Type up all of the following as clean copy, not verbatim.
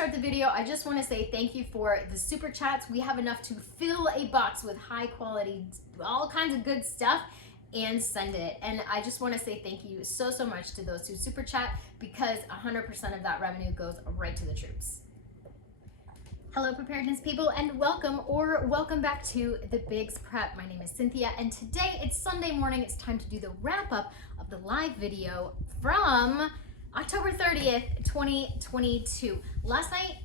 start the video, I just want to say thank you for the super chats. We have enough to fill a box with high quality, all kinds of good stuff, and send it. And I just want to say thank you so much to those who super chat, because 100% of that revenue goes right to the troops. Hello preparedness people, and welcome back to the Bigs Prep. My name is Cynthia, and today it's Sunday morning. It's time to do the wrap up of the live video from October 30th, 2022. Last night,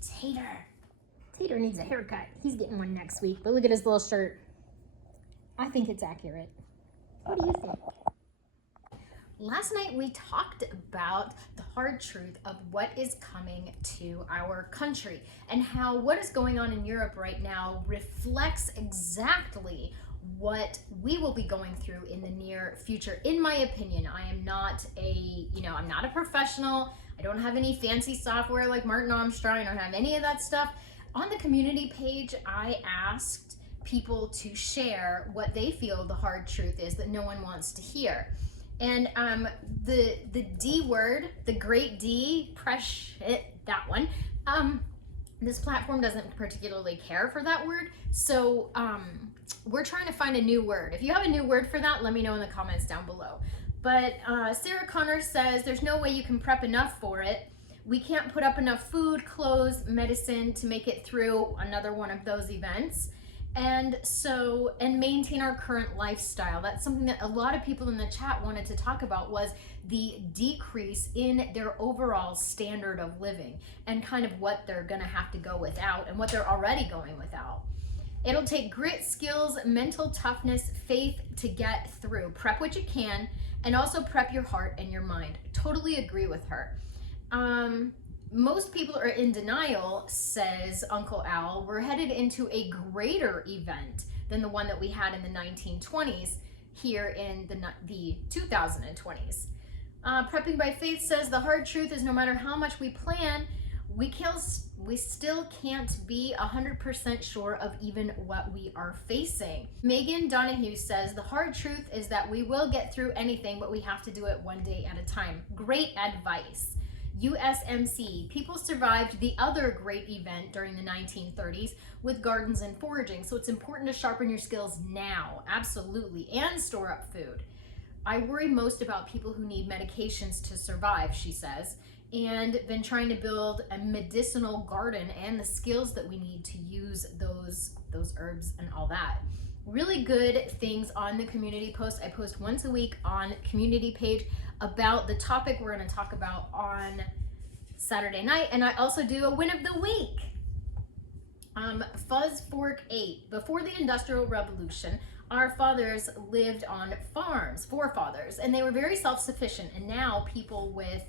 Tater needs a haircut. He's getting one next week, but look at his little shirt. I think it's accurate. What do you think? Last night we talked about the hard truth of what is coming to our country and how what is going on in Europe right now reflects exactly what we will be going through in the near future. In my opinion, I am not I'm not a professional. I don't have any fancy software like Martin Armstrong. I don't have any of that stuff. On the community page, I asked people to share what they feel the hard truth is that no one wants to hear. And the D word, the great D, that one, this platform doesn't particularly care for that word. So we're trying to find a new word. If you have a new word for that, let me know in the comments down below. But Sarah Connor says there's no way you can prep enough for it. We can't put up enough food, clothes, medicine to make it through another one of those events. And maintain our current lifestyle. That's something that a lot of people in the chat wanted to talk about, was the decrease in their overall standard of living and kind of what they're gonna have to go without and what they're already going without. It'll take grit, skills, mental toughness, faith to get through. Prep what you can, and also prep your heart and your mind. Totally agree with her. Most people are in denial, says Uncle Al. We're headed into a greater event than the one that we had in the 1920s here in the 2020s. Prepping by Faith says the hard truth is no matter how much we plan, we still can't be 100% sure of even what we are facing. Megan Donahue says the hard truth is that we will get through anything, but we have to do it one day at a time. Great advice. USMC, people survived the other great event during the 1930s with gardens and foraging, so it's important to sharpen your skills now, absolutely, and store up food. I worry most about people who need medications to survive, she says, and been trying to build a medicinal garden and the skills that we need to use those herbs and all that. Really good things on the community post. I post once a week on community page about the topic we're going to talk about on Saturday night, and I also do a win of the week. Fuzz Fork 8. Before the Industrial Revolution, our fathers lived on farms, forefathers, and they were very self-sufficient. And now people with,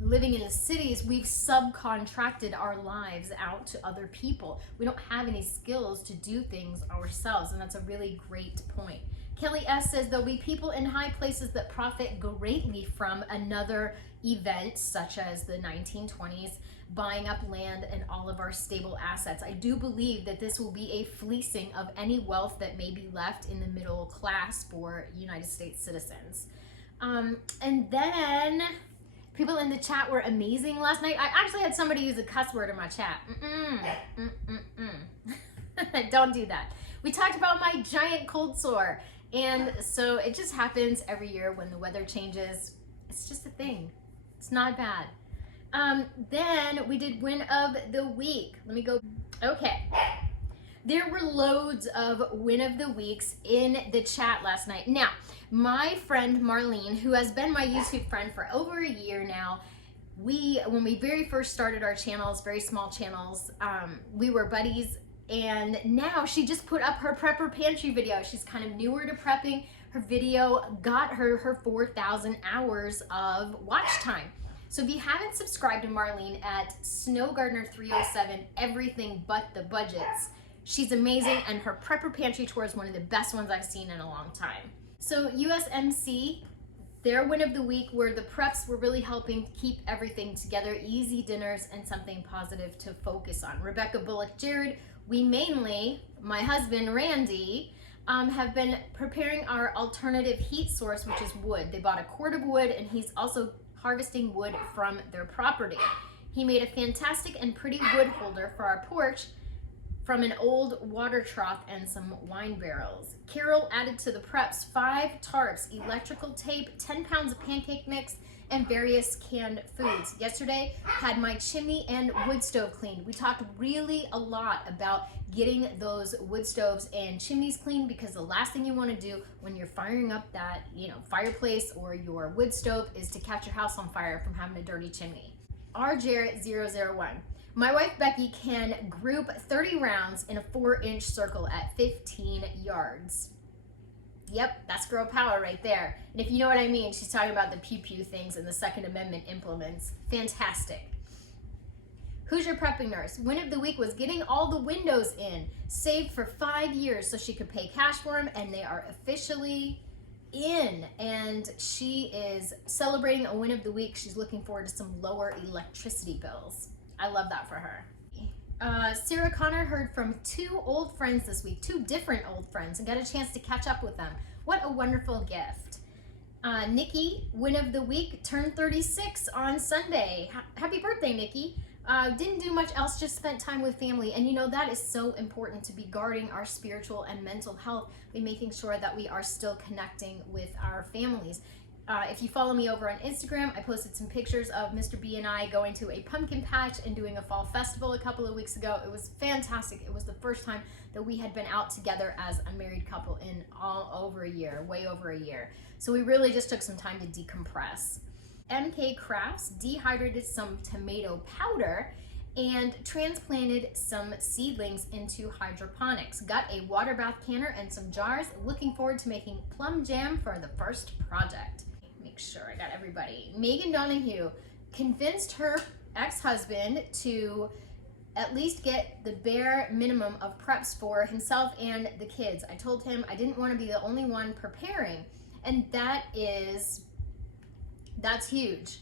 living in the cities, we've subcontracted our lives out to other people. We don't have any skills to do things ourselves, and that's a really great point. Kelly S. says there'll be people in high places that profit greatly from another event, such as the 1920s, buying up land and all of our stable assets. I do believe that this will be a fleecing of any wealth that may be left in the middle class for United States citizens. And then people in the chat were amazing last night. I actually had somebody use a cuss word in my chat. Don't do that. We talked about my giant cold sore. And so it just happens every year when the weather changes. It's just a thing. It's not bad. Then we did win of the week. Let me go. Okay. There were loads of win of the weeks in the chat last night. Now, my friend Marlene, who has been my YouTube friend for over a year now, when we very first started our channels, very small channels, we were buddies. And now she just put up her prepper pantry video. She's kind of newer to prepping. Her video got her 4,000 hours of watch time. So if you haven't subscribed to Marlene at Snow Gardener 307, everything but the budgets, she's amazing, and her prepper pantry tour is one of the best ones I've seen in a long time. So USMC, their win of the week were the preps were really helping keep everything together, easy dinners and something positive to focus on. Rebecca Bullock Jared, we mainly, my husband Randy, have been preparing our alternative heat source, which is wood. They bought a quart of wood, and he's also harvesting wood from their property. He made a fantastic and pretty wood holder for our porch from an old water trough and some wine barrels. Carol added to the preps 5 tarps, electrical tape, 10 pounds of pancake mix, and various canned foods. Yesterday, had my chimney and wood stove cleaned. We talked really a lot about getting those wood stoves and chimneys cleaned, because the last thing you want to do when you're firing up that, fireplace or your wood stove is to catch your house on fire from having a dirty chimney. R. Jarrett 001. My wife Becky can group 30 rounds in a 4-inch circle at 15 yards. Yep, that's girl power right there. And if you know what I mean, she's talking about the pew-pew things and the Second Amendment implements. Fantastic. Who's your prepping nurse? Win of the week was getting all the windows in. Saved for 5 years so she could pay cash for them, and they are officially in. And she is celebrating a win of the week. She's looking forward to some lower electricity bills. I love that for her. Sarah Connor heard from 2 old friends this week, 2 different old friends, and got a chance to catch up with them. What a wonderful gift. Nikki, win of the week, turned 36 on Sunday. Happy birthday, Nikki. Didn't do much else, just spent time with family. And that is so important, to be guarding our spiritual and mental health by making sure that we are still connecting with our families. If you follow me over on Instagram, I posted some pictures of Mr. B and I going to a pumpkin patch and doing a fall festival a couple of weeks ago. It was fantastic. It was the first time that we had been out together as a married couple in way over a year. So we really just took some time to decompress. MK Crafts dehydrated some tomato powder and transplanted some seedlings into hydroponics. Got a water bath canner and some jars. Looking forward to making plum jam for the first project. Make sure I got everybody. Megan Donahue convinced her ex-husband to at least get the bare minimum of preps for himself and the kids. I told him I didn't want to be the only one preparing, and that's huge.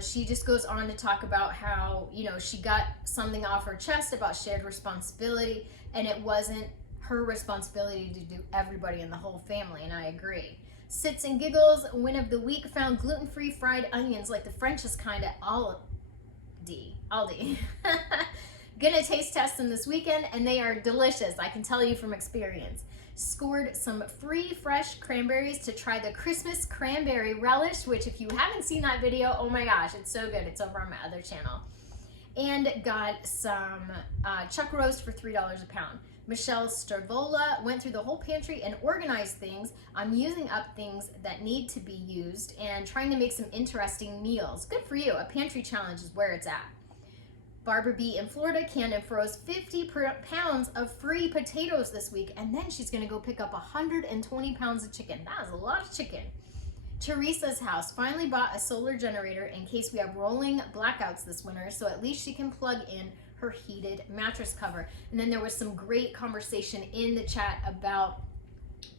She just goes on to talk about how, she got something off her chest about shared responsibility, and it wasn't her responsibility to do everybody in the whole family, and I agree. Sits and Giggles, win of the week, found gluten-free fried onions like the French's kind at Aldi. Gonna taste test them this weekend, and they are delicious, I can tell you from experience. Scored some free fresh cranberries to try the Christmas cranberry relish, which if you haven't seen that video, oh my gosh, it's so good. It's over on my other channel. And got some chuck roast for $3 a pound. Michelle Stervola went through the whole pantry and organized things. I'm using up things that need to be used and trying to make some interesting meals. Good for you. A pantry challenge is where it's at. Barbara B in Florida canned and froze 50 pounds of free potatoes this week, and then she's going to go pick up 120 pounds of chicken. That is a lot of chicken. Teresa's house finally bought a solar generator in case we have rolling blackouts this winter, so at least she can plug in her heated mattress cover. And then there was some great conversation in the chat about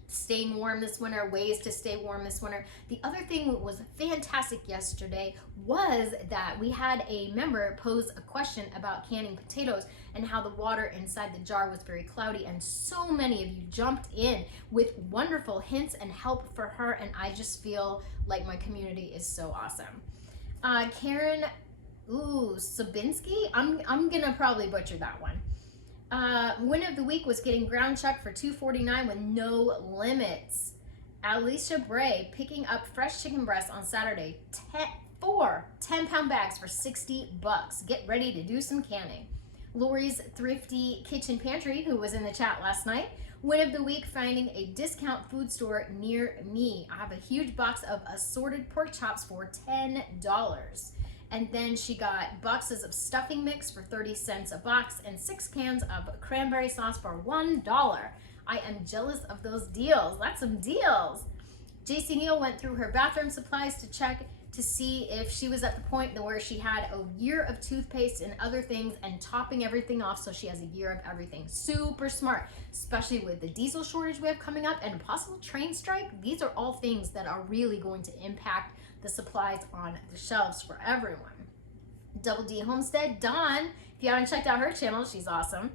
staying warm this winter, ways to stay warm this winter. The other thing that was fantastic yesterday was that we had a member pose a question about canning potatoes and how the water inside the jar was very cloudy, and so many of you jumped in with wonderful hints and help for her, and I just feel like my community is so awesome. Karen Sabinski, I'm gonna probably butcher that one. Win of the week was getting ground chuck for $2.49 with no limits. Alicia Bray picking up fresh chicken breasts on Saturday. 10-pound bags for $60. Get ready to do some canning. Lori's Thrifty Kitchen Pantry, who was in the chat last night. Win of the week, finding a discount food store near me. I have a huge box of assorted pork chops for $10. And then she got boxes of stuffing mix for 30 cents a box and 6 cans of cranberry sauce for $1. I am jealous of those deals. That's some deals. JC Neal went through her bathroom supplies to check to see if she was at the point where she had a year of toothpaste and other things and topping everything off, so she has a year of everything. Super smart, especially with the diesel shortage we have coming up and a possible train strike. These are all things that are really going to impact the supplies on the shelves for everyone. Double D Homestead, Dawn, if you haven't checked out her channel, she's awesome.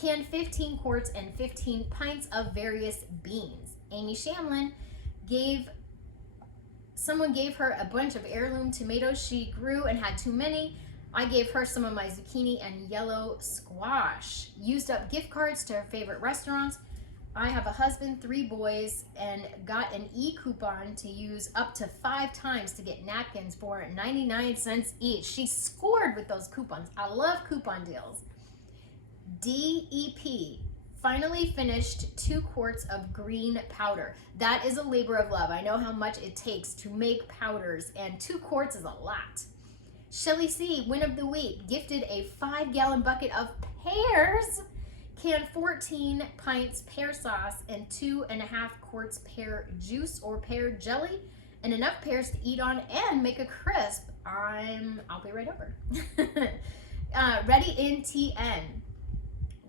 Canned 15 quarts and 15 pints of various beans. Amy Shamlin someone gave her a bunch of heirloom tomatoes she grew and had too many. I gave her some of my zucchini and yellow squash. Used up gift cards to her favorite restaurants. I have a husband, 3 boys, and got an e-coupon to use up to 5 times to get napkins for 99 cents each. She scored with those coupons. I love coupon deals. DEP. Finally finished 2 quarts of green powder. That is a labor of love. I know how much it takes to make powders, and 2 quarts is a lot. Shelly C, win of the week, gifted a 5-gallon bucket of pears, canned 14 pints pear sauce, and 2.5 quarts pear juice or pear jelly, and enough pears to eat on and make a crisp. I'll be right over. Ready in TN.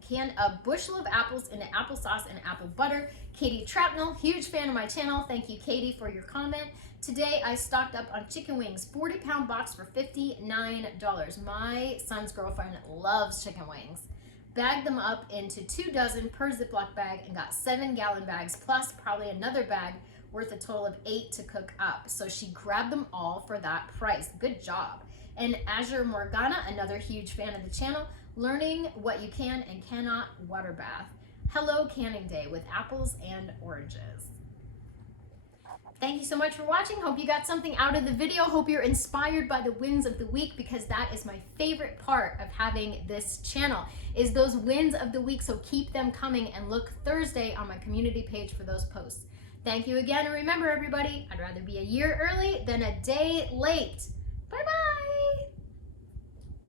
Canned a bushel of apples into applesauce and apple butter. Katie Trapnell, huge fan of my channel. Thank you, Katie, for your comment. Today, I stocked up on chicken wings, 40-pound box for $59. My son's girlfriend loves chicken wings. Bagged them up into 2 dozen per Ziploc bag and got 7-gallon bags, plus probably another bag worth a total of 8 to cook up. So she grabbed them all for that price. Good job. And Azure Morgana, another huge fan of the channel, learning what you can and cannot water bath. Hello canning day with apples and oranges. Thank you so much for watching. Hope you got something out of the video. Hope you're inspired by the wins of the week, because that is my favorite part of having this channel, is those wins of the week. So keep them coming, and look Thursday on my community page for those posts. Thank you again. And remember, everybody, I'd rather be a year early than a day late. Bye-bye.